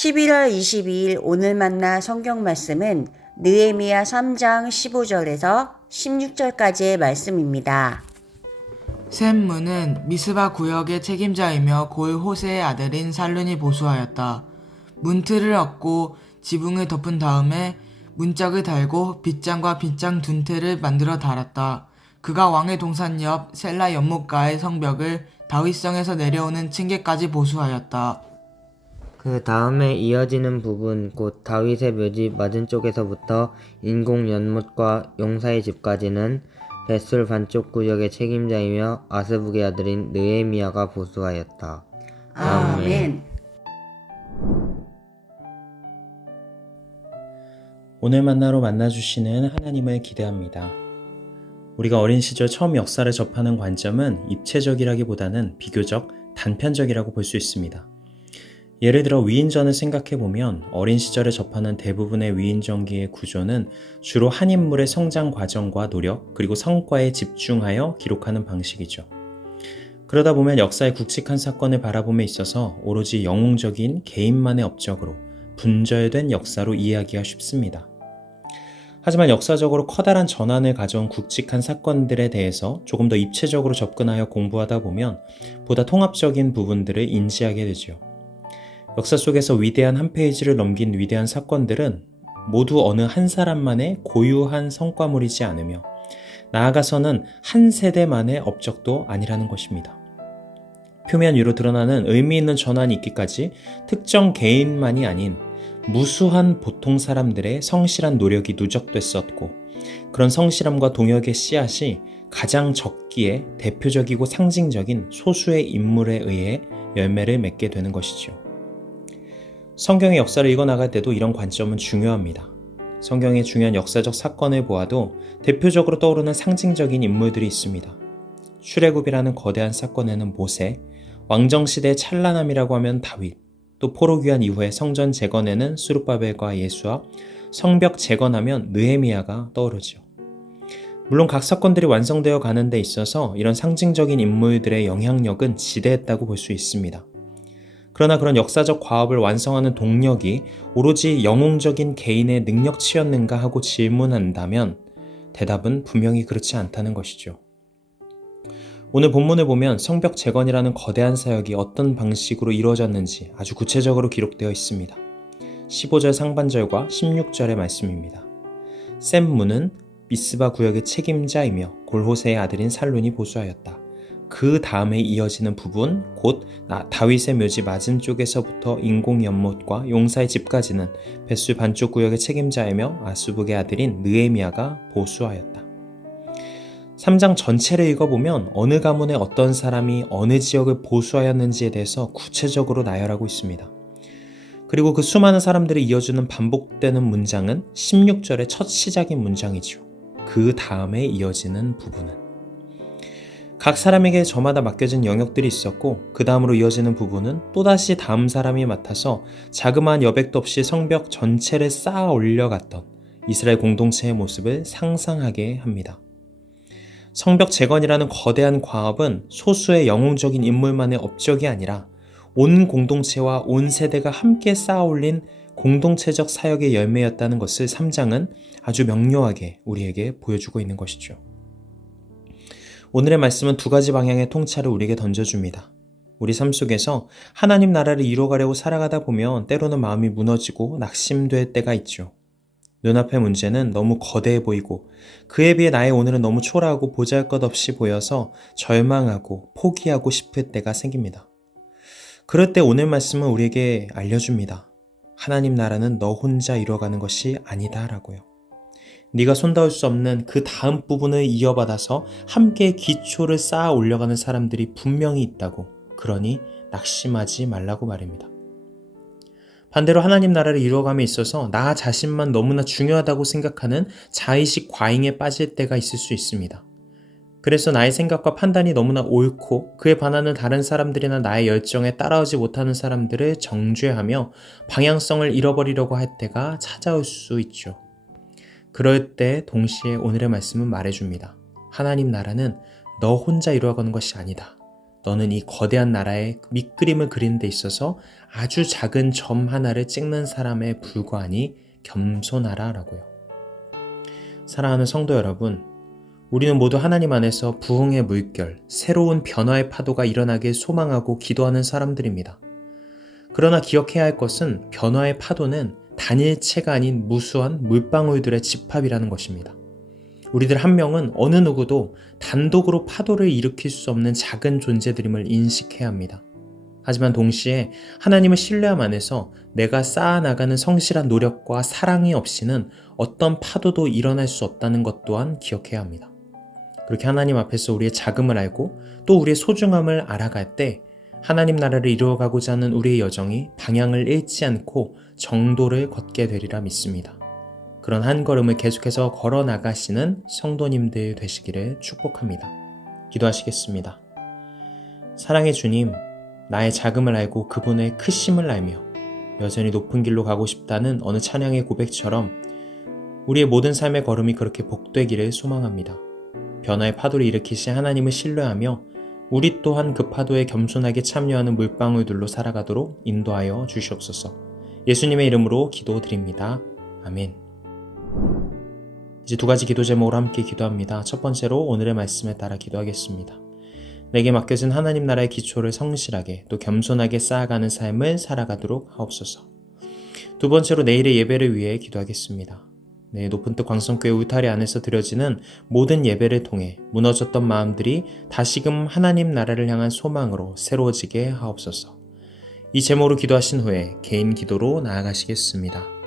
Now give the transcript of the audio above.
11월 22일 오늘 만나 성경 말씀은 느헤미야 3장 15절에서 16절까지의 말씀입니다. 샘문은 미스바 구역의 책임자이며 골 호세의 아들인 살룬이 보수하였다. 문틀을 얻고 지붕을 덮은 다음에 문짝을 달고 빗장과 빗장 둔틀을 만들어 달았다. 그가 왕의 동산 옆 셀라 연못가의 성벽을 다윗성에서 내려오는 층계까지 보수하였다. 그 다음에 이어지는 부분 곧 다윗의 묘지 맞은 쪽에서부터 인공 연못과 용사의 집까지는 벳술 반쪽 구역의 책임자이며 아스북의 아들인 느헤미야가 보수하였다. 아멘. 오늘 만나로 만나주시는 하나님을 기대합니다. 우리가 어린 시절 처음 역사를 접하는 관점은 입체적이라기보다는 비교적 단편적이라고 볼 수 있습니다. 예를 들어 위인전을 생각해 보면 어린 시절에 접하는 대부분의 위인전기의 구조는 주로 한 인물의 성장 과정과 노력 그리고 성과에 집중하여 기록하는 방식이죠. 그러다 보면 역사의 굵직한 사건을 바라봄에 있어서 오로지 영웅적인 개인만의 업적으로 분절된 역사로 이해하기가 쉽습니다. 하지만 역사적으로 커다란 전환을 가져온 굵직한 사건들에 대해서 조금 더 입체적으로 접근하여 공부하다 보면 보다 통합적인 부분들을 인지하게 되죠. 역사 속에서 위대한 한 페이지를 넘긴 위대한 사건들은 모두 어느 한 사람만의 고유한 성과물이지 않으며 나아가서는 한 세대만의 업적도 아니라는 것입니다. 표면 위로 드러나는 의미 있는 전환이 있기까지 특정 개인만이 아닌 무수한 보통 사람들의 성실한 노력이 누적됐었고 그런 성실함과 동역의 씨앗이 가장 적기에 대표적이고 상징적인 소수의 인물에 의해 열매를 맺게 되는 것이죠. 성경의 역사를 읽어나갈 때도 이런 관점은 중요합니다. 성경의 중요한 역사적 사건을 보아도 대표적으로 떠오르는 상징적인 인물들이 있습니다. 출애굽이라는 거대한 사건에는 모세, 왕정 시대의 찬란함이라고 하면 다윗, 또 포로 귀환 이후에 성전 재건에는 수르바벨과 예수와 성벽 재건하면 느헤미야가 떠오르죠. 물론 각 사건들이 완성되어 가는 데 있어서 이런 상징적인 인물들의 영향력은 지대했다고 볼 수 있습니다. 그러나 그런 역사적 과업을 완성하는 동력이 오로지 영웅적인 개인의 능력치였는가 하고 질문한다면 대답은 분명히 그렇지 않다는 것이죠. 오늘 본문을 보면 성벽 재건이라는 거대한 사역이 어떤 방식으로 이루어졌는지 아주 구체적으로 기록되어 있습니다. 15절 상반절과 16절의 말씀입니다. 샘문은 미스바 구역의 책임자이며 골호세의 아들인 살룬이 보수하였다. 그 다음에 이어지는 부분, 곧 다윗의 묘지 맞은 쪽에서부터 인공 연못과 용사의 집까지는 뱃술 반쪽 구역의 책임자이며 아수북의 아들인 느에미아가 보수하였다. 3장 전체를 읽어보면 어느 가문의 어떤 사람이 어느 지역을 보수하였는지에 대해서 구체적으로 나열하고 있습니다. 그리고 그 수많은 사람들이 이어주는 반복되는 문장은 16절의 첫 시작인 문장이죠. 그 다음에 이어지는 부분은 각 사람에게 저마다 맡겨진 영역들이 있었고 그 다음으로 이어지는 부분은 또다시 다음 사람이 맡아서 자그마한 여백도 없이 성벽 전체를 쌓아 올려갔던 이스라엘 공동체의 모습을 상상하게 합니다. 성벽 재건이라는 거대한 과업은 소수의 영웅적인 인물만의 업적이 아니라 온 공동체와 온 세대가 함께 쌓아 올린 공동체적 사역의 열매였다는 것을 3장은 아주 명료하게 우리에게 보여주고 있는 것이죠. 오늘의 말씀은 두 가지 방향의 통찰을 우리에게 던져줍니다. 우리 삶 속에서 하나님 나라를 이뤄가려고 살아가다 보면 때로는 마음이 무너지고 낙심될 때가 있죠. 눈앞의 문제는 너무 거대해 보이고 그에 비해 나의 오늘은 너무 초라하고 보잘 것 없이 보여서 절망하고 포기하고 싶을 때가 생깁니다. 그럴 때 오늘 말씀은 우리에게 알려줍니다. 하나님 나라는 너 혼자 이뤄가는 것이 아니다라고요. 네가 손닿을 수 없는 그 다음 부분을 이어받아서 함께 기초를 쌓아 올려가는 사람들이 분명히 있다고. 그러니 낙심하지 말라고 말입니다. 반대로 하나님 나라를 이루어감에 있어서 나 자신만 너무나 중요하다고 생각하는 자의식 과잉에 빠질 때가 있을 수 있습니다. 그래서 나의 생각과 판단이 너무나 옳고 그에 반하는 다른 사람들이나 나의 열정에 따라오지 못하는 사람들을 정죄하며 방향성을 잃어버리려고 할 때가 찾아올 수 있죠. 그럴 때 동시에 오늘의 말씀은 말해줍니다. 하나님 나라는 너 혼자 이루어가는 것이 아니다. 너는 이 거대한 나라의 밑그림을 그리는 데 있어서 아주 작은 점 하나를 찍는 사람에 불과하니 겸손하라 라고요. 사랑하는 성도 여러분, 우리는 모두 하나님 안에서 부흥의 물결, 새로운 변화의 파도가 일어나길 소망하고 기도하는 사람들입니다. 그러나 기억해야 할 것은 변화의 파도는 단일체가 아닌 무수한 물방울들의 집합이라는 것입니다. 우리들 한 명은 어느 누구도 단독으로 파도를 일으킬 수 없는 작은 존재들임을 인식해야 합니다. 하지만 동시에 하나님을 신뢰함 안에서 내가 쌓아나가는 성실한 노력과 사랑이 없이는 어떤 파도도 일어날 수 없다는 것 또한 기억해야 합니다. 그렇게 하나님 앞에서 우리의 자금을 알고 또 우리의 소중함을 알아갈 때 하나님 나라를 이루어가고자 하는 우리의 여정이 방향을 잃지 않고 정도를 걷게 되리라 믿습니다. 그런 한 걸음을 계속해서 걸어 나가시는 성도님들 되시기를 축복합니다. 기도하시겠습니다. 사랑의 주님, 나의 자금을 알고 그분의 크심을 알며 여전히 높은 길로 가고 싶다는 어느 찬양의 고백처럼 우리의 모든 삶의 걸음이 그렇게 복되기를 소망합니다. 변화의 파도를 일으키신 하나님을 신뢰하며 우리 또한 그 파도에 겸손하게 참여하는 물방울들로 살아가도록 인도하여 주시옵소서. 예수님의 이름으로 기도드립니다. 아멘. 이제 두 가지 기도 제목으로 함께 기도합니다. 첫 번째로 오늘의 말씀에 따라 기도하겠습니다. 내게 맡겨진 하나님 나라의 기초를 성실하게 또 겸손하게 쌓아가는 삶을 살아가도록 하옵소서. 두 번째로 내일의 예배를 위해 기도하겠습니다. 내 높은 뜻 광성교회 울타리 안에서 드려지는 모든 예배를 통해 무너졌던 마음들이 다시금 하나님 나라를 향한 소망으로 새로워지게 하옵소서. 이 제목으로 기도하신 후에 개인 기도로 나아가시겠습니다.